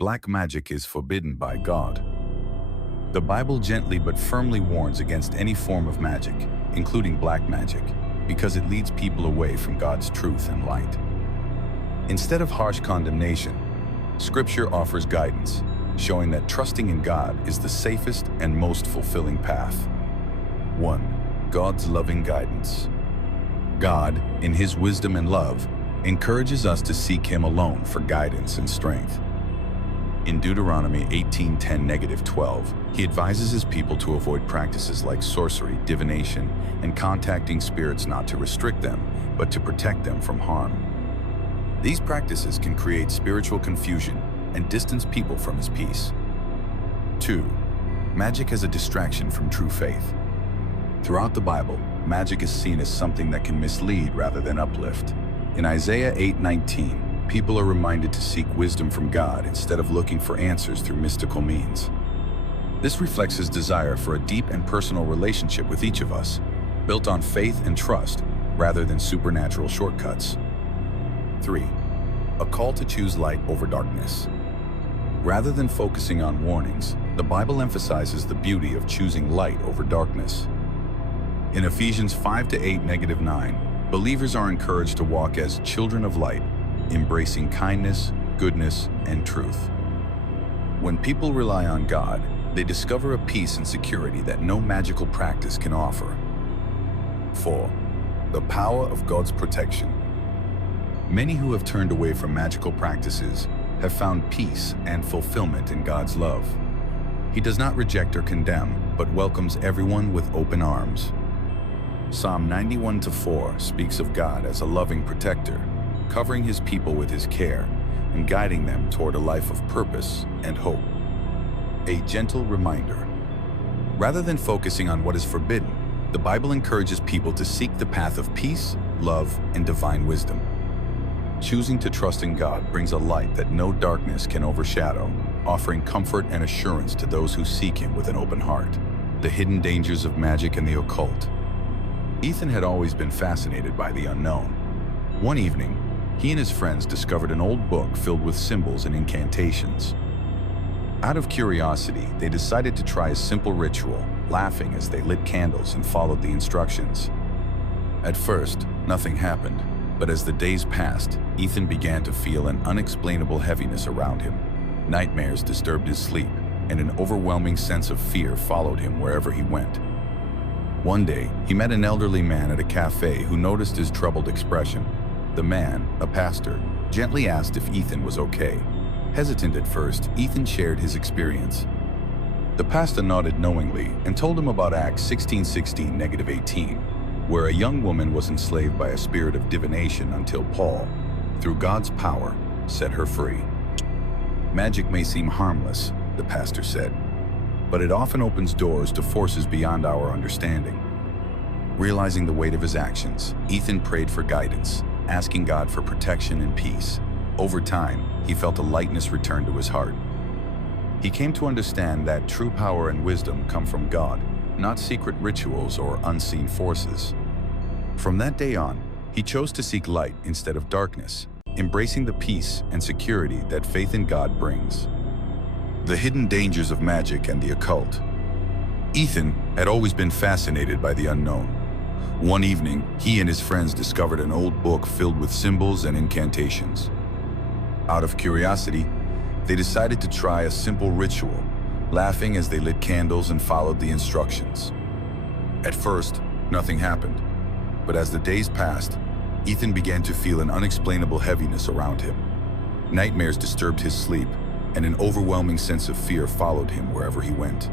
Black magic is forbidden by God. The Bible gently but firmly warns against any form of magic, including black magic, because it leads people away from God's truth and light. Instead of harsh condemnation, Scripture offers guidance, showing that trusting in God is the safest and most fulfilling path. 1. God's loving guidance. God, in His wisdom and love, encourages us to seek Him alone for guidance and strength. In Deuteronomy 18:10-12, He advises His people to avoid practices like sorcery, divination, and contacting spirits, not to restrict them, but to protect them from harm. These practices can create spiritual confusion and distance people from His peace. 2. Magic as a distraction from true faith. Throughout the Bible, magic is seen as something that can mislead rather than uplift. In Isaiah 8:19, people are reminded to seek wisdom from God instead of looking for answers through mystical means. This reflects His desire for a deep and personal relationship with each of us, built on faith and trust rather than supernatural shortcuts. 3. A call to choose light over darkness. Rather than focusing on warnings, the Bible emphasizes the beauty of choosing light over darkness. In Ephesians 5:8-9, believers are encouraged to walk as children of light, embracing kindness, goodness, and truth. When people rely on God, they discover a peace and security that no magical practice can offer. 4. The power of God's protection. Many who have turned away from magical practices have found peace and fulfillment in God's love. He does not reject or condemn, but welcomes everyone with open arms. Psalm 91:4 speaks of God as a loving protector, covering His people with His care and guiding them toward a life of purpose and hope. A gentle reminder. Rather than focusing on what is forbidden, the Bible encourages people to seek the path of peace, love, and divine wisdom. Choosing to trust in God brings a light that no darkness can overshadow, offering comfort and assurance to those who seek Him with an open heart. The hidden dangers of magic and the occult. Ethan had always been fascinated by the unknown. One evening, he and his friends discovered an old book filled with symbols and incantations. Out of curiosity, they decided to try a simple ritual, laughing as they lit candles and followed the instructions. At first, nothing happened, but as the days passed, Ethan began to feel an unexplainable heaviness around him. Nightmares disturbed his sleep, and an overwhelming sense of fear followed him wherever he went. One day, he met an elderly man at a cafe who noticed his troubled expression. The man, a pastor, gently asked if Ethan was okay. Hesitant at first, Ethan shared his experience. The pastor nodded knowingly and told him about Acts 16:16-18, where a young woman was enslaved by a spirit of divination until Paul, through God's power, set her free. Magic may seem harmless, the pastor said, but it often opens doors to forces beyond our understanding. Realizing the weight of his actions, Ethan prayed for guidance, asking God for protection and peace. Over time, he felt a lightness return to his heart. He came to understand that true power and wisdom come from God, not secret rituals or unseen forces. From that day on, he chose to seek light instead of darkness, embracing the peace and security that faith in God brings. The hidden dangers of magic and the occult. Ethan had always been fascinated by the unknown. One evening, he and his friends discovered an old book filled with symbols and incantations. Out of curiosity, they decided to try a simple ritual, laughing as they lit candles and followed the instructions. At first, nothing happened, but as the days passed, Ethan began to feel an unexplainable heaviness around him. Nightmares disturbed his sleep, and an overwhelming sense of fear followed him wherever he went.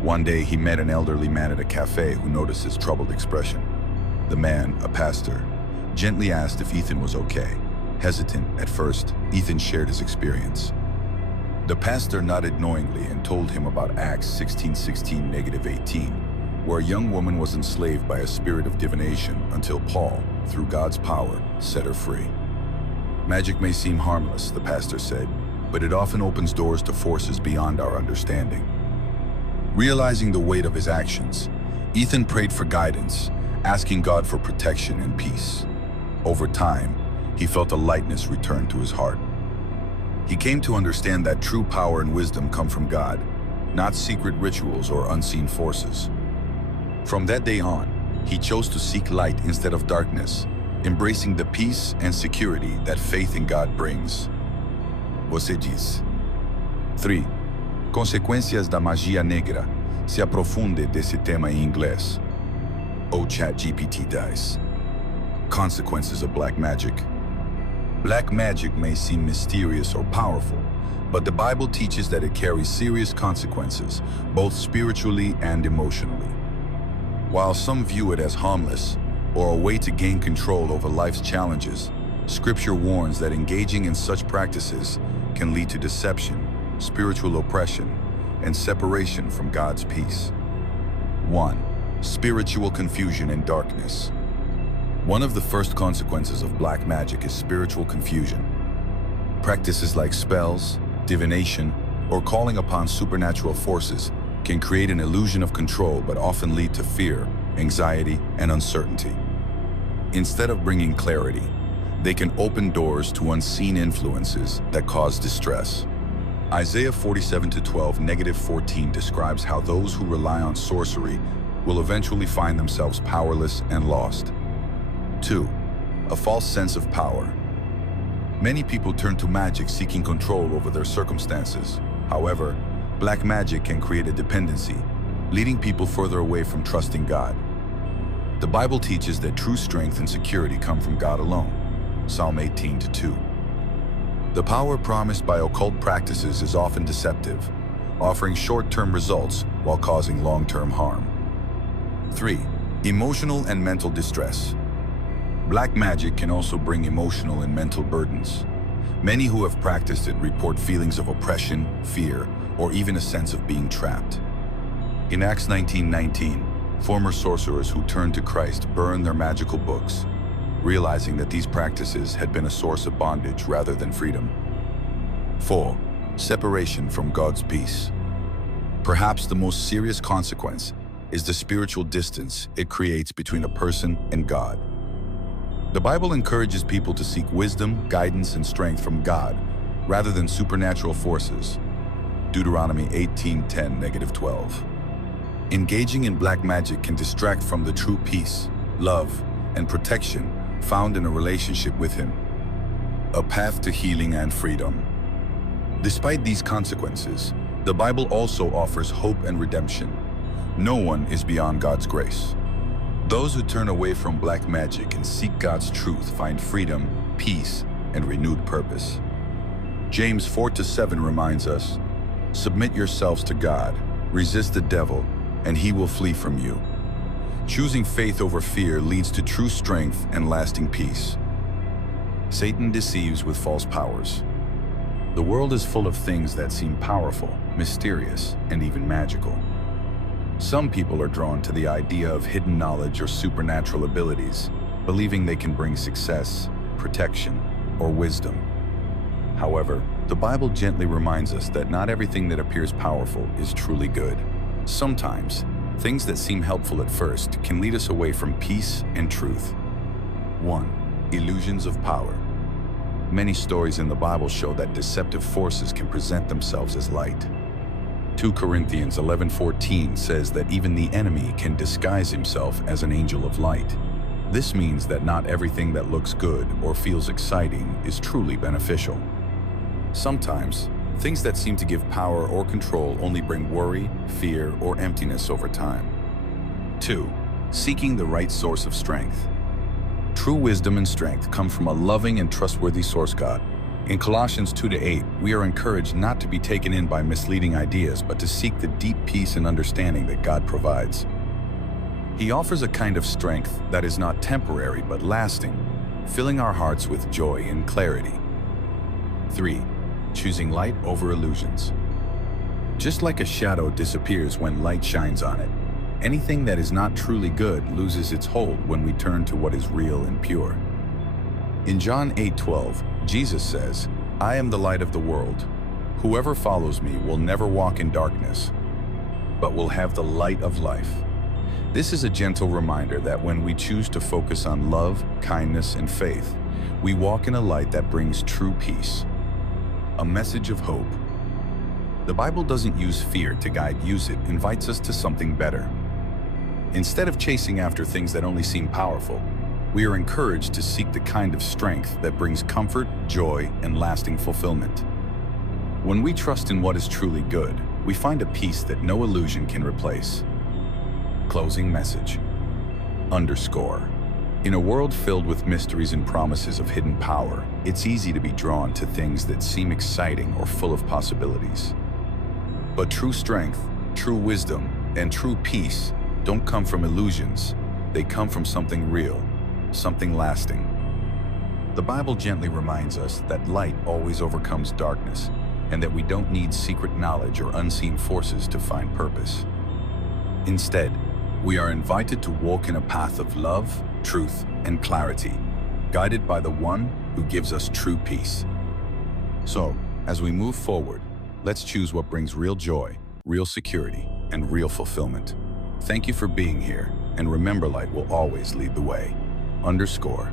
One day, he met an elderly man at a cafe who noticed his troubled expression. The man, a pastor, gently asked if Ethan was okay. Hesitant at first, Ethan shared his experience. The pastor nodded knowingly and told him about Acts 16:16-18, where a young woman was enslaved by a spirit of divination until Paul, through God's power, set her free. Magic may seem harmless, the pastor said, but it often opens doors to forces beyond our understanding. Realizing the weight of his actions, Ethan prayed for guidance, asking God for protection and peace. Over time, he felt a lightness return to his heart. He came to understand that true power and wisdom come from God, not secret rituals or unseen forces. From that day on, he chose to seek light instead of darkness, embracing the peace and security that faith in God brings. Você diz. 3. Consequências da magia negra. Se aprofunde desse tema em inglês. O ChatGPT dice. Consequences of black magic. Black magic may seem mysterious or powerful, but the Bible teaches that it carries serious consequences, both spiritually and emotionally. While some view it as harmless or a way to gain control over life's challenges, Scripture warns that engaging in such practices can lead to deception, spiritual oppression, and separation from God's peace. 1. Spiritual confusion and darkness. One of the first consequences of black magic is spiritual confusion. Practices like spells, divination, or calling upon supernatural forces can create an illusion of control but often lead to fear, anxiety, and uncertainty. Instead of bringing clarity, they can open doors to unseen influences that cause distress. Isaiah 47:12-14 describes how those who rely on sorcery will eventually find themselves powerless and lost. 2. A false sense of power. Many people turn to magic seeking control over their circumstances. However, black magic can create a dependency, leading people further away from trusting God. The Bible teaches that true strength and security come from God alone. Psalm 18:2. The power promised by occult practices is often deceptive, offering short-term results while causing long-term harm. 3. Emotional and mental distress. Black magic can also bring emotional and mental burdens. Many who have practiced it report feelings of oppression, fear, or even a sense of being trapped. In Acts 19:19, former sorcerers who turned to Christ burned their magical books, realizing that these practices had been a source of bondage rather than freedom. 4. Separation from God's peace. Perhaps the most serious consequence is the spiritual distance it creates between a person and God. The Bible encourages people to seek wisdom, guidance, and strength from God rather than supernatural forces. Deuteronomy 18:10-12. Engaging in black magic can distract from the true peace, love, and protection found in a relationship with Him. A path to healing and freedom. Despite these consequences, the Bible also offers hope and redemption. No one is beyond God's grace. Those who turn away from black magic and seek God's truth find freedom, peace, and renewed purpose. James 4:7 reminds us, "Submit yourselves to God, resist the devil, and he will flee from you." Choosing faith over fear leads to true strength and lasting peace. Satan deceives with false powers. The world is full of things that seem powerful, mysterious, and even magical. Some people are drawn to the idea of hidden knowledge or supernatural abilities, believing they can bring success, protection, or wisdom. However, the Bible gently reminds us that not everything that appears powerful is truly good. Sometimes, things that seem helpful at first can lead us away from peace and truth. 1. Illusions of power. Many stories in the Bible show that deceptive forces can present themselves as light. 2 Corinthians 11:14 says that even the enemy can disguise himself as an angel of light. This means that not everything that looks good or feels exciting is truly beneficial. Sometimes, things that seem to give power or control only bring worry, fear, or emptiness over time. 2. Seeking the right source of strength. True wisdom and strength come from a loving and trustworthy source, God. In Colossians 2-8, we are encouraged not to be taken in by misleading ideas, but to seek the deep peace and understanding that God provides. He offers a kind of strength that is not temporary but lasting, filling our hearts with joy and clarity. 3. Choosing light over illusions. Just like a shadow disappears when light shines on it, anything that is not truly good loses its hold when we turn to what is real and pure. In John 8:12, Jesus says, "I am the light of the world. Whoever follows me will never walk in darkness, but will have the light of life." This is a gentle reminder that when we choose to focus on love, kindness, and faith, we walk in a light that brings true peace. a message of hope. The Bible doesn't use fear to guide, it invites us to something better. Instead of chasing after things that only seem powerful, we are encouraged to seek the kind of strength that brings comfort, joy, and lasting fulfillment. When we trust in what is truly good, we find a peace that no illusion can replace. Closing message. Underscore. In a world filled with mysteries and promises of hidden power, it's easy to be drawn to things that seem exciting or full of possibilities. But true strength, true wisdom, and true peace don't come from illusions. They come from something real, something lasting. The Bible gently reminds us that light always overcomes darkness, and that we don't need secret knowledge or unseen forces to find purpose. Instead, we are invited to walk in a path of love, truth, and clarity, guided by the one who gives us true peace. So, as we move forward, let's choose what brings real joy, real security, and real fulfillment. Thank you for being here, and remember, light will always lead the way. Underscore.